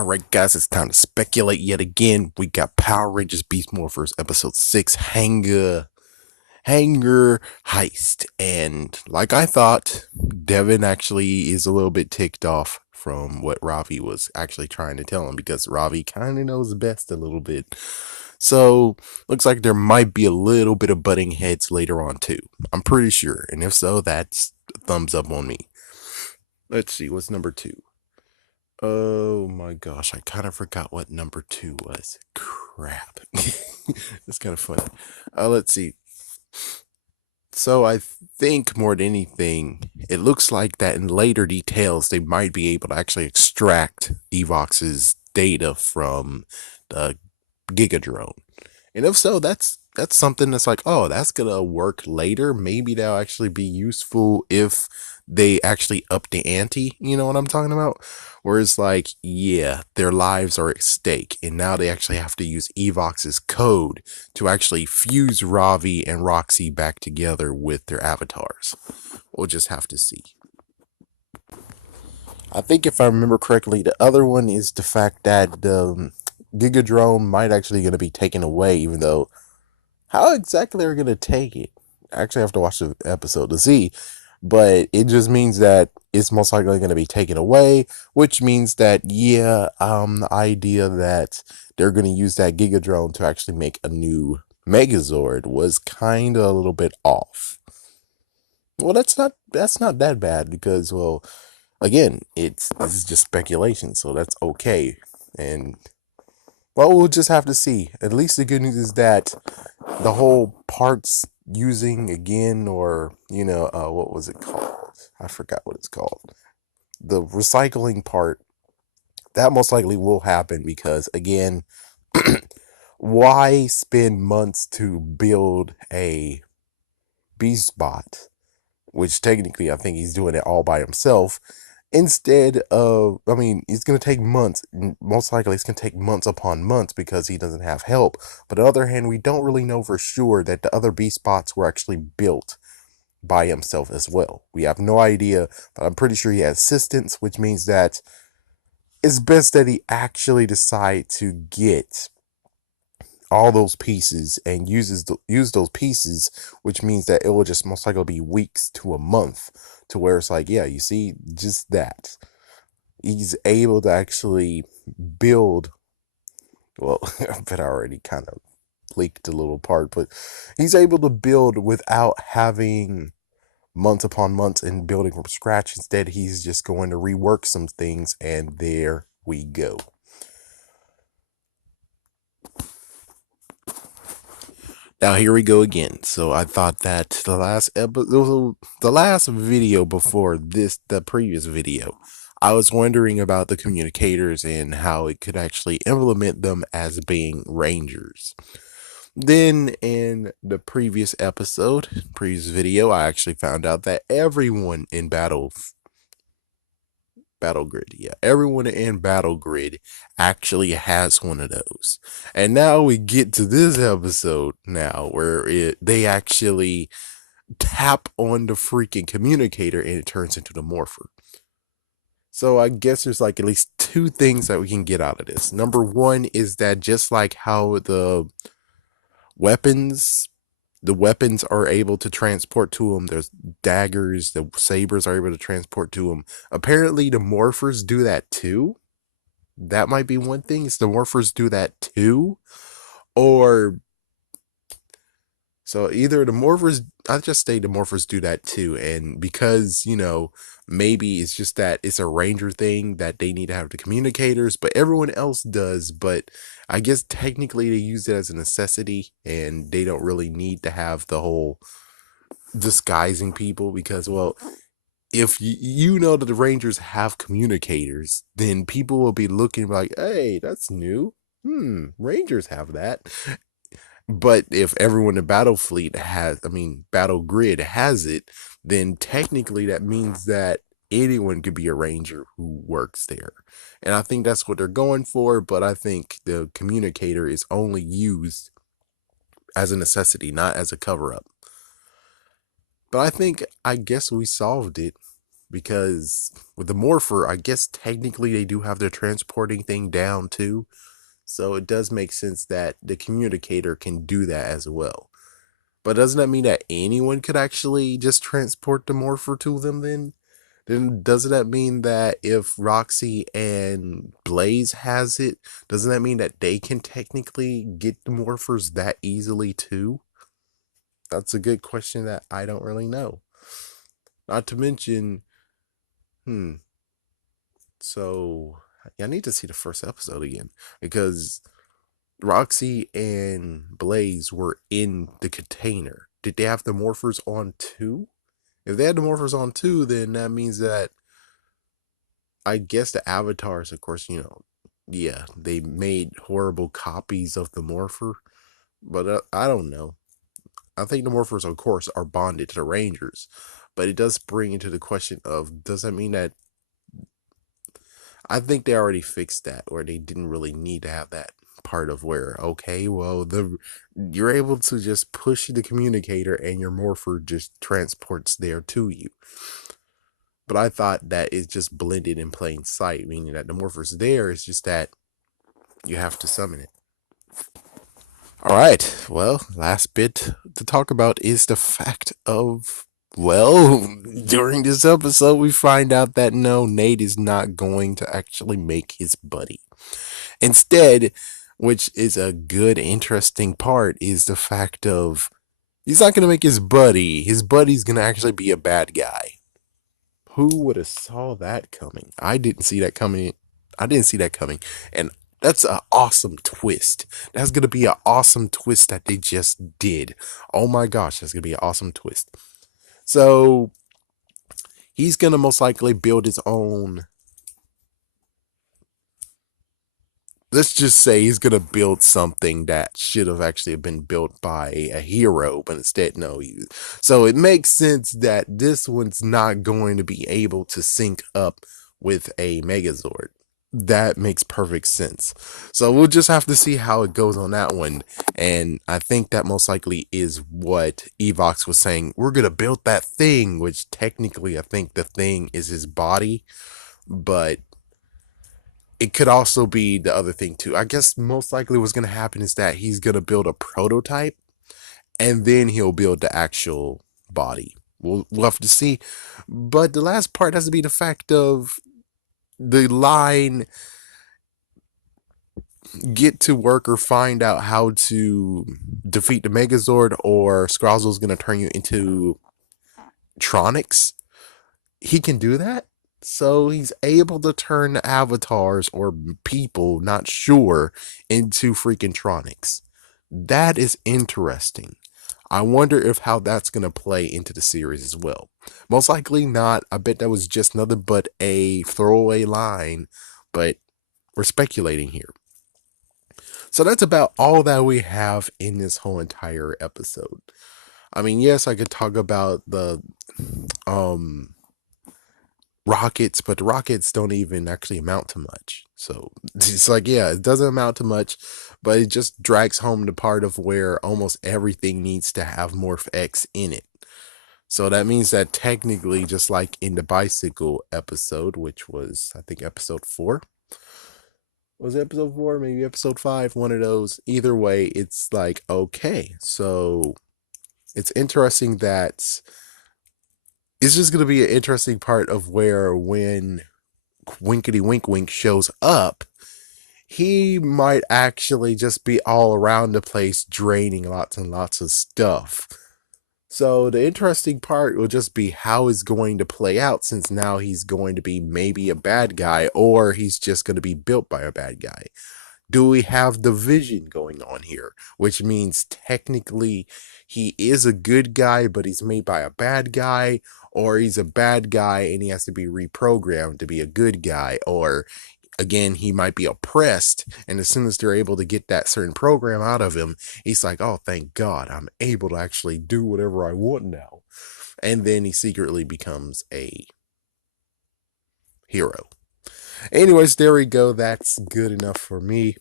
Alright guys, it's time to speculate yet again. We got Power Rangers Beast Morphers episode 6 Hanger Heist. And like I thought, Devin actually is a little bit ticked off from what Ravi was actually trying to tell him because Ravi kind of knows best a little bit. So, looks like there might be a little bit of butting heads later on too. I'm pretty sure. And if so, that's a thumbs up on me. Let's see, what's number 2? Oh my gosh, I kind of forgot what number 2 was. Crap. It's kind of funny. Let's see. So I think more than anything, it looks like that in later details, they might be able to actually extract Evox's data from the Giga Jerome. And if so, that's something that's like, oh, that's gonna work later. Maybe that'll actually be useful if they actually up the ante. You know what I'm talking about? Whereas, like, yeah, their lives are at stake, and now they actually have to use Evox's code to actually fuse Ravi and Roxy back together with their avatars. We'll just have to see. I think if I remember correctly, the other one is the fact that Giga Jerome might actually going to be taken away, even though how exactly are going to take it? I actually have to watch the episode to see, but it just means that it's most likely going to be taken away, which means that, yeah, the idea that they're going to use that Giga Drone to actually make a new Megazord was kind of a little bit off. Well, that's not that bad because, well, again, this is just speculation, so that's okay. And well, we'll just have to see. At least the good news is that the whole parts using again, or what was it called? I forgot what it's called. The recycling part, that most likely will happen because again, why spend months to build a beast bot, which technically I think he's doing it all by himself, instead of, I mean, it's going to take months. Most likely it's going to take months upon months because he doesn't have help. But on the other hand, we don't really know for sure that the other beast bots were actually built by himself as well. We have no idea, but I'm pretty sure he has assistants, which means that it's best that he actually decide to get all those pieces and use those pieces, which means that it will just most likely be weeks to a month, to where it's like, yeah, you see, just that he's able to actually build. Well, I bet I already kind of leaked a little part, but he's able to build without having months upon months and building from scratch. Instead, he's just going to rework some things, and there we go. Now here we go again. So I thought that the last episode, the last video before this, the previous video, I was wondering about the communicators and how it could actually implement them as being rangers. Then in the previous video, I actually found out that everyone in Battle Grid. Yeah, everyone in Battle Grid actually has one of those. And now we get to this episode now where they actually tap on the freaking communicator and it turns into the Morpher. So I guess there's like at least two things that we can get out of this. Number one is that just like how weapons the weapons are able to transport to them. There's daggers, the sabers are able to transport to them. Apparently, the morphers do that too. That might be one thing. Is the morphers do that too, or so either the morphers. I just say the morphers do that too, and because maybe it's just that it's a ranger thing that they need to have the communicators, but everyone else does. But I guess technically they use it as a necessity, and they don't really need to have the whole disguising people because, well, if you know that the Rangers have communicators, then people will be looking like, hey, that's new. Rangers have that. But if everyone in Battle Grid has it, then technically that means that anyone could be a ranger who works there. And I think that's what they're going for, but I think the communicator is only used as a necessity, not as a cover up. But I guess we solved it. because with the Morpher, I guess technically they do have their transporting thing down too. So it does make sense that the communicator can do that as well. But doesn't that mean that anyone could actually just transport the Morpher to them then? Then doesn't that mean that if Roxy and Blaze has it, doesn't that mean that they can technically get the Morphers that easily too? That's a good question that I don't really know. Not to mention, so I need to see the first episode again because Roxy and Blaze were in the container. Did they have the Morphers on too? If they had the Morphers on too, then that means that I guess the avatars, of course, yeah, they made horrible copies of the Morpher, but I don't know. I think the Morphers, of course, are bonded to the Rangers, but it does bring into the question of, does that mean that I think they already fixed that, or they didn't really need to have that part of where, okay, well, you're able to just push the communicator and your Morpher just transports there to you. But I thought that it just blended in plain sight, meaning that the Morpher's there, it's just that you have to summon it. All right, well, last bit to talk about is the fact of, well, during this episode, we find out that no, Nate is not going to actually make his buddy. Instead, which is a good, interesting part, is the fact of he's not going to make his buddy. His buddy's going to actually be a bad guy. Who would have saw that coming? I didn't see that coming. And that's an awesome twist. That's going to be an awesome twist that they just did. Oh my gosh, that's going to be an awesome twist. So he's going to most likely build his own. Let's just say he's going to build something that should have actually been built by a hero, but instead, no. So it makes sense that this one's not going to be able to sync up with a Megazord. That makes perfect sense. So we'll just have to see how it goes on that one. And I think that most likely is what Evox was saying. We're going to build that thing, which technically I think the thing is his body, but it could also be the other thing too. I guess most likely what's going to happen is that he's going to build a prototype and then he'll build the actual body. We'll have to see. But the last part has to be the fact of the line, get to work or find out how to defeat the Megazord, or Scrozzle's going to turn you into Tronics. He can do that. So he's able to turn avatars or people, not sure, into freaking Tronics. That is interesting. I wonder if how that's going to play into the series as well. Most likely not. I bet that was just nothing but a throwaway line, but we're speculating here. So that's about all that we have in this whole entire episode. I mean, yes, I could talk about the rockets, but the rockets don't even actually amount to much. So it's like, yeah, it doesn't amount to much, but it just drags home the part of where almost everything needs to have Morph X in it. So that means that technically, just like in the bicycle episode, which was, I think, episode 4. Was it episode 4? Maybe episode 5, one of those. Either way, it's like, okay. So it's interesting that it's just going to be an interesting part of where when Winkety Wink Wink shows up, he might actually just be all around the place draining lots and lots of stuff. So the interesting part will just be how it's going to play out, since now he's going to be maybe a bad guy, or he's just going to be built by a bad guy. Do we have division going on here? Which means technically he is a good guy, but he's made by a bad guy, or he's a bad guy and he has to be reprogrammed to be a good guy, or again, he might be oppressed, and as soon as they're able to get that certain program out of him, he's like, oh, thank God, I'm able to actually do whatever I want now. And then he secretly becomes a hero. Anyways, there we go. That's good enough for me.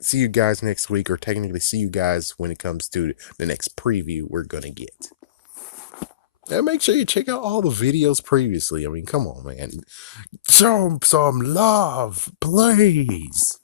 See you guys next week, or technically see you guys when it comes to the next preview we're going to get. And make sure you check out all the videos previously. I mean, come on, man. Show 'em some love, please.